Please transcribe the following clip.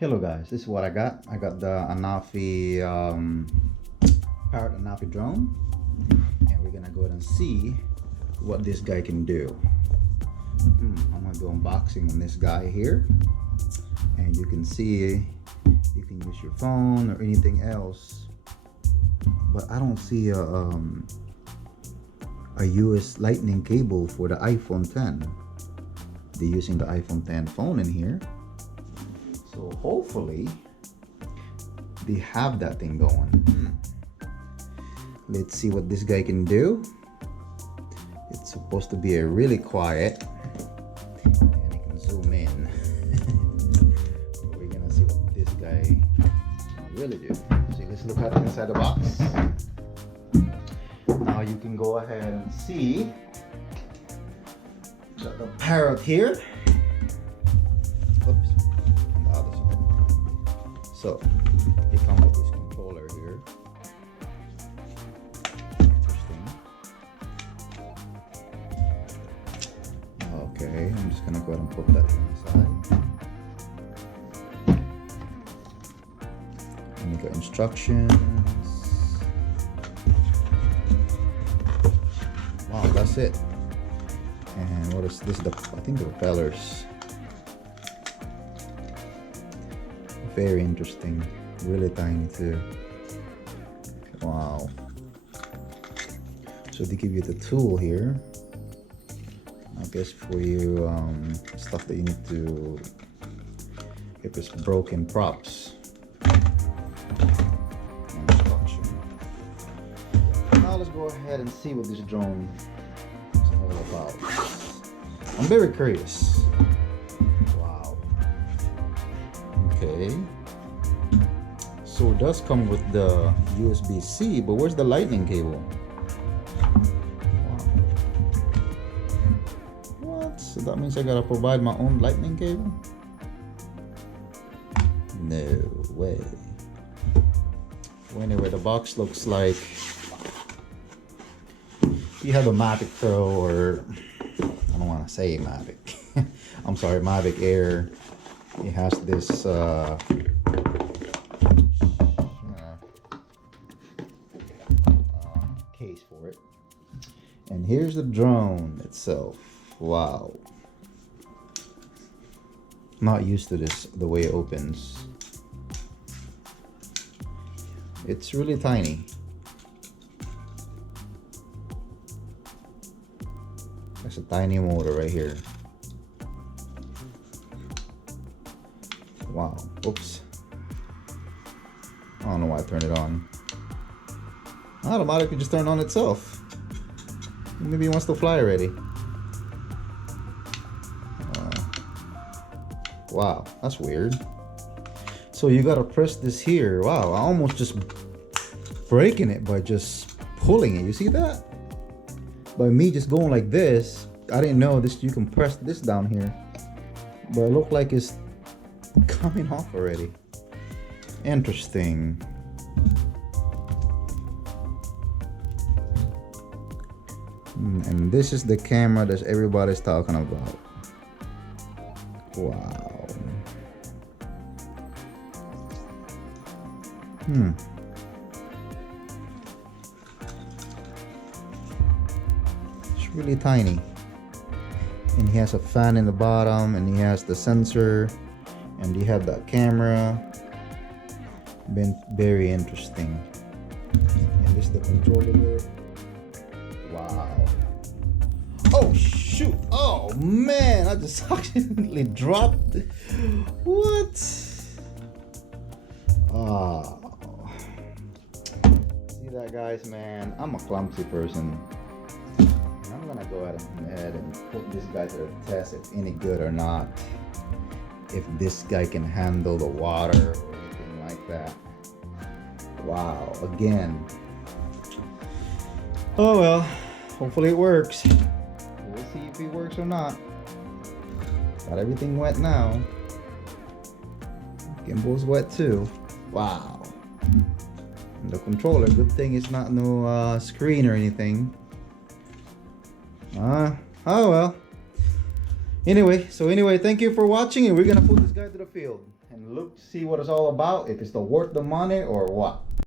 Hello guys, this is what I got. I got the Anafi Parrot Anafi drone, and we're gonna go ahead and see what this guy can do. I'm gonna do unboxing on this guy here, and you can see you can use your phone or anything else, but I don't see a US lightning cable for the iPhone 10. They're using the iPhone 10 phone in here. So hopefully they have that thing going. Let's see what this guy can do. It's supposed to be a really quiet, and you can zoom in. But we're gonna see what this guy can really do. So let's look at inside the box. Now you can go ahead and see got the Parrot here. Oops. So, you come with this controller here. Interesting. Okay, I'm just gonna go ahead and put that inside. And you got instructions. Wow, that's it. And what is this? I think the propellers. Very interesting, really tiny too. Wow. So they give you the tool here, I guess, for you stuff that you need to, if it's broken props. Instruction. Now let's go ahead and see what this drone is all about. I'm very curious. Okay, so it does come with the USB-C, but where's the lightning cable? Wow. What? So that means I gotta provide my own lightning cable? No way. Well, anyway, the box looks like you have a Mavic Pro, or I don't want to say Mavic. I'm sorry, Mavic Air. It has this case for it, and here's the drone itself. Wow, not used to this, the way it opens. It's really tiny. There's a tiny motor right here. Wow, oops. I don't know why I turned it on. Automatically just turned on itself. Maybe it wants to fly already. Wow, that's weird. So you gotta press this here. Wow, I almost just breaking it by just pulling it. You see that? By me just going like this, I didn't know this. You can press this down here, but it looked like it's coming off already. Interesting. And this is the camera that everybody's talking about. Wow. It's really tiny. And he has a fan in the bottom, and he has the sensor, and you have that camera. Been very interesting. And this is the controller there. Wow. Oh shoot! Oh man! I just accidentally dropped it. What? Oh. See that, guys, man? I'm a clumsy person. And I'm gonna go ahead and put this guy to the test if any good or not. If this guy can handle the water or anything like that. Wow, again. Oh well, hopefully it works. We'll see if it works or not. Got everything wet now. Gimbal's wet too. Wow. And the controller, good thing it's not no screen or anything. Oh well. Anyway, thank you for watching, and we're gonna put this guy to the field and look, see what it's all about, if it's still worth the money or what.